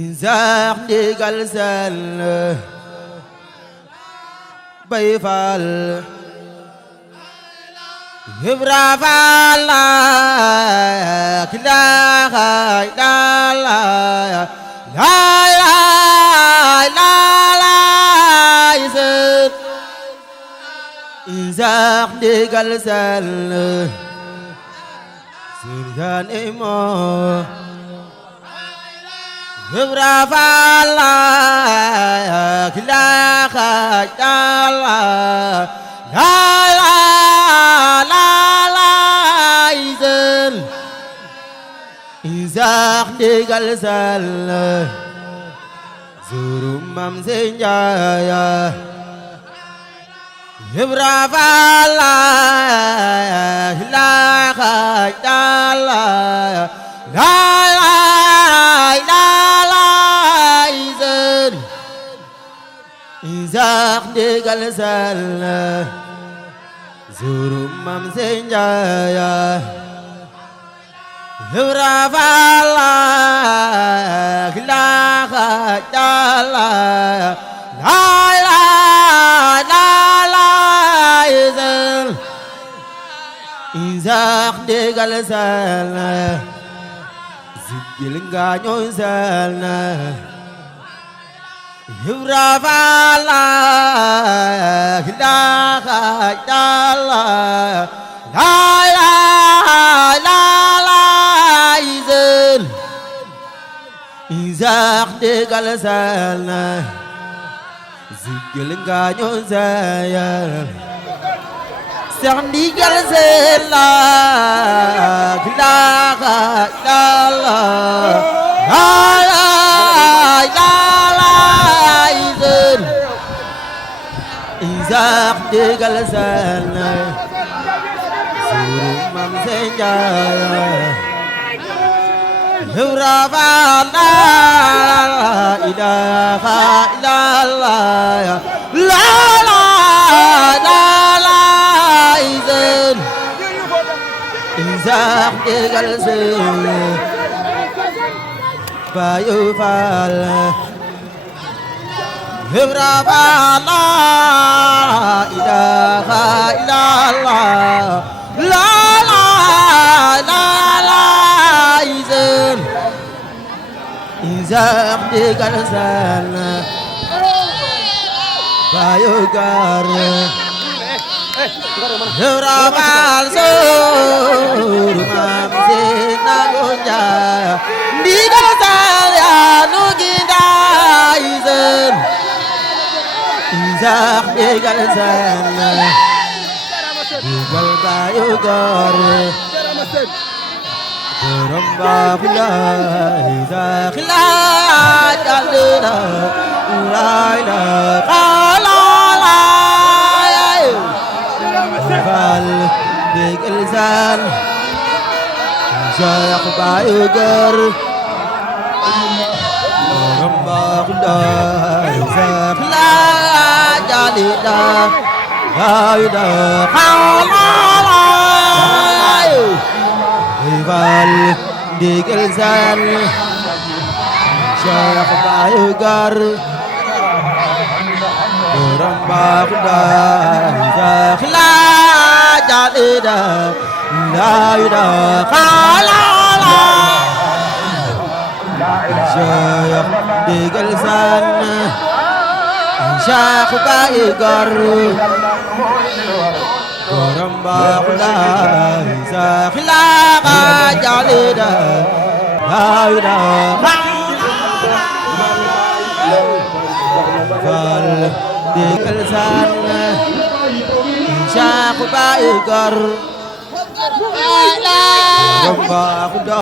Inzaax ndigal sell bay faal Ibra Faal la ilaha illallah la ilaha illallah Inzaax ndigal sell Sirjan imo Ibra Faal la ilaha illallah la ilaha Inzaax ndigal sell Zuru Mam Sey Njaay Ibra Faal la ilaha illallah la ilaha Inzaax ndigal sell Zuru Mam Sey Njaay Ibra Faal la ilaha illallah la ilaha Inzaax ndigal sell Zigil nga ñooy sell Ibra Faal la ilaha illallah la ilaha Inzaax ndigal sell Zigil nga ñooy sell Seex ndigal sell ilaha illallah Inzaax ndigal sell Zuru Mam Sey Njaay Ibra Faal la ilaha illallah la Inzaax ndigal sell Bayu Faal Ibra Faal la ilaha illallah la Inzaax ndigal sell Bayu Gaar Ibra Faal Zuru Mam Sey Njaay ndigal sell yaa nu gindaay sell Inzaax ndigal sell ndigal Bayu Gaar borom baax la Inzaax la jàllina la ilaha Faal ndigal sell Inzaax Bayu Gaar borom baax la Inzaax la jàllina la ilaha Faal ndigal sell Inzaax Bayu Gaar borom baax la Inzaax la jàllina la ilaha Inzaax ndigal sell Inzaax Bayu Gaar borom baax la Inzaax la jàllina la ilaha Faal ndigal sell Inzaax Bayu Gaar borom baax la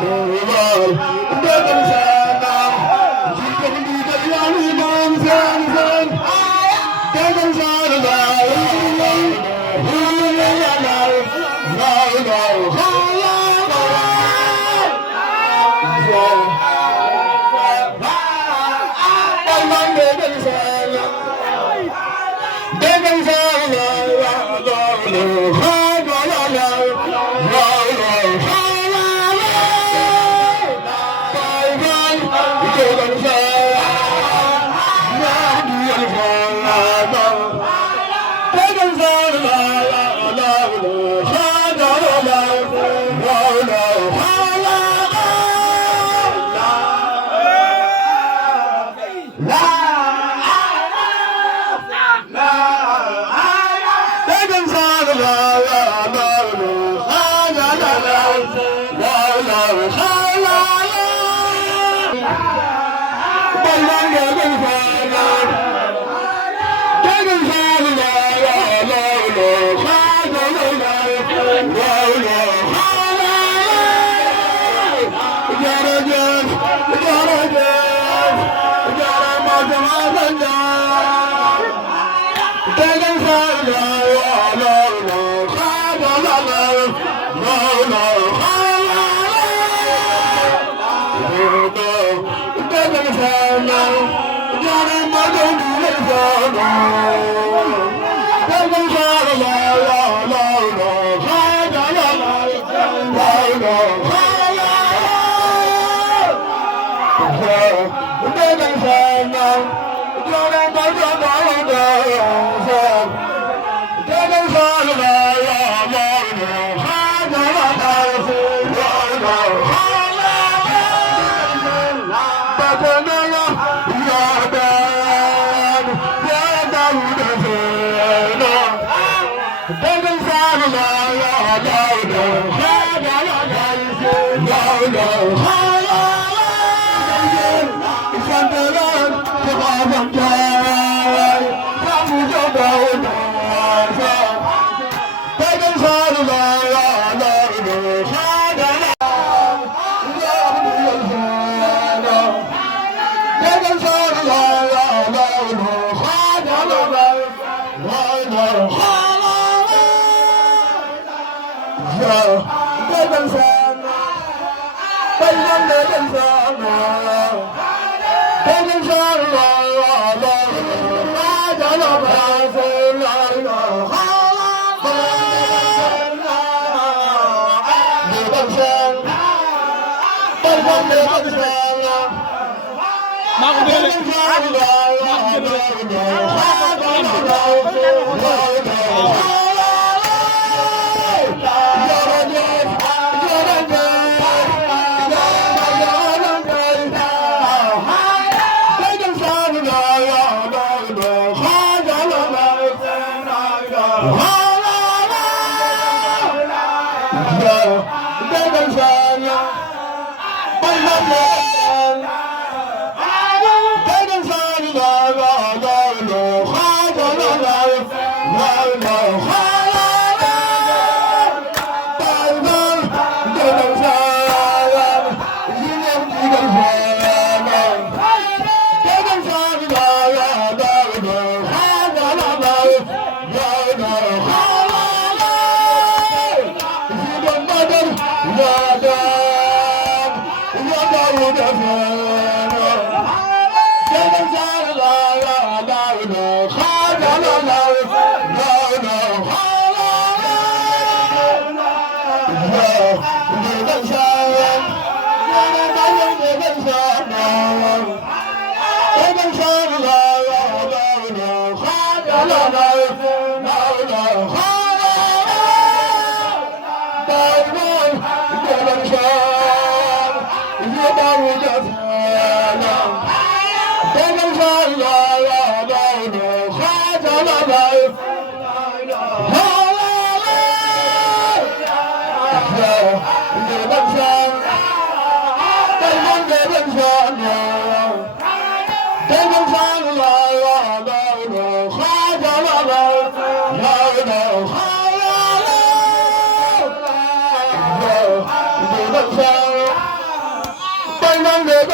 Hallelujah. la